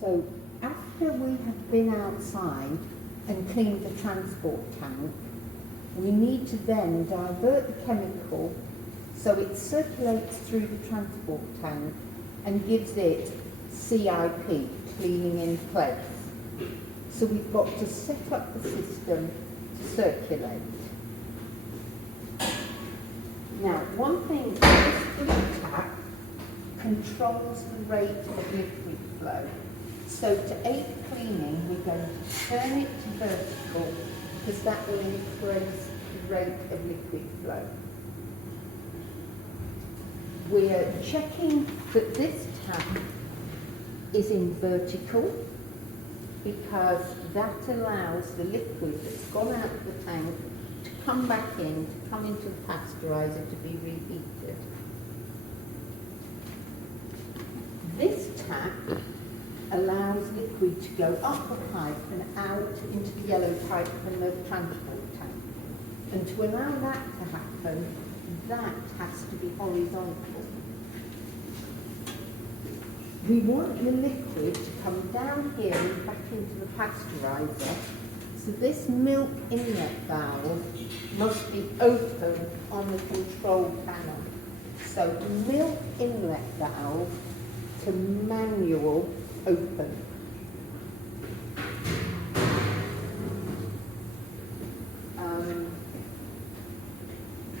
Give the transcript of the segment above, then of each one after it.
So after we have been outside and cleaned the transport tank, we need to then divert the chemical so it circulates through the transport tank and gives it CIP, cleaning in place. So we've got to set up the system to circulate. Now, one thing, this flip tap controls the rate of liquid flow. So to aid cleaning, we're going to turn it to vertical because that will increase the rate of liquid flow. We're checking that this tap is in vertical because that allows the liquid that's gone out of the tank to come back in, to come into the pasteuriser to be reheated. This tap allows liquid to go up the pipe and out into the yellow pipe from the transport tank. And to allow that to happen, that has to be horizontal. We want the liquid to come down here and back into the pasteuriser. So this milk inlet valve must be open on the control panel. So milk inlet valve to manual open.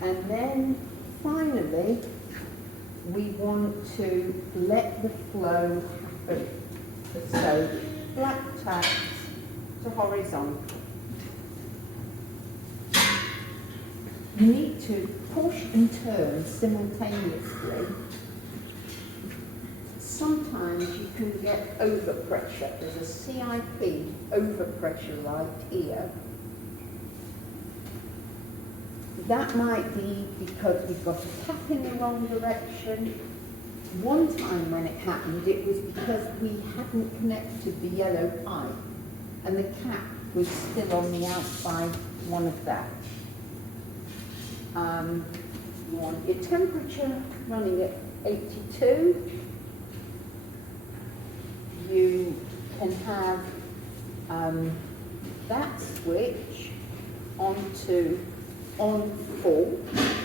And then finally, we want to let the flow happen. So black taps to horizontal. You need to push and turn simultaneously. Sometimes you can get overpressure. There's a CIP overpressure right here. That might be because we've got a tap in the wrong direction. One time when it happened, it was because we hadn't connected the yellow pipe and the cap was still on the outside one of that. You want your temperature running at 82. You can have that switch onto on full,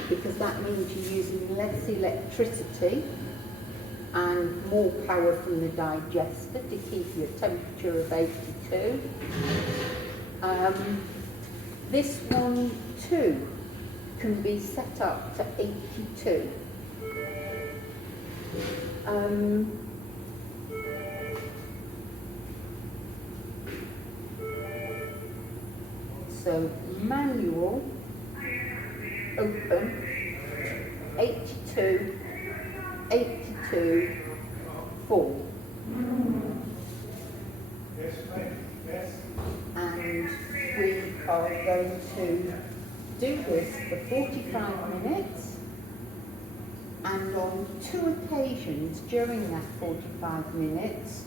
because that means you're using less electricity and more power from the digester to keep your temperature of 82. This one too can be set up to 82. So manual, open, 82, 82, full. Yes, mate. Yes. And we are going to do this for 45 minutes, and on 2 occasions during that 45 minutes,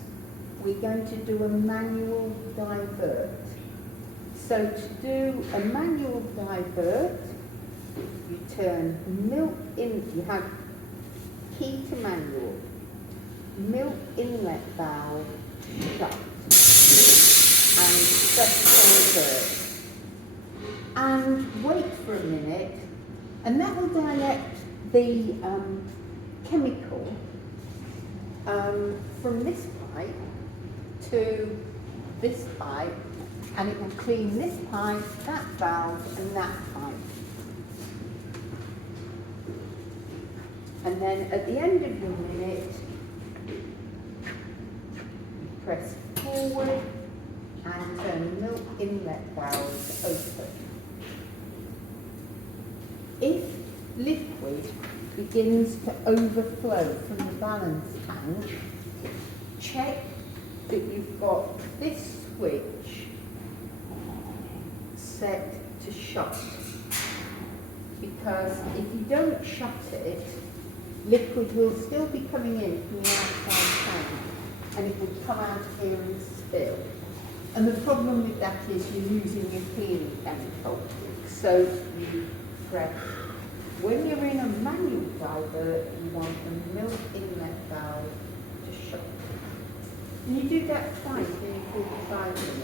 we're going to do a manual divert. So to do a manual divert, you turn milk in, you have key to manual, milk inlet valve shut, and press divert. And wait for a minute, and that will direct the chemical from this pipe to this pipe, and it will clean this pipe, that valve, and that pipe. And then at the end of the minute, you press forward and turn milk inlet valve open. If liquid begins to overflow from the balance tank, check that you've got this switch set to shut. Because if you don't shut it, liquid will still be coming in from the outside tank, and it will come out here and spill. And the problem with that is you're losing your cleaning chemical. So you press, when you're in a manual divert, you want the milk inlet valve to shut. You do that twice when you 45 it.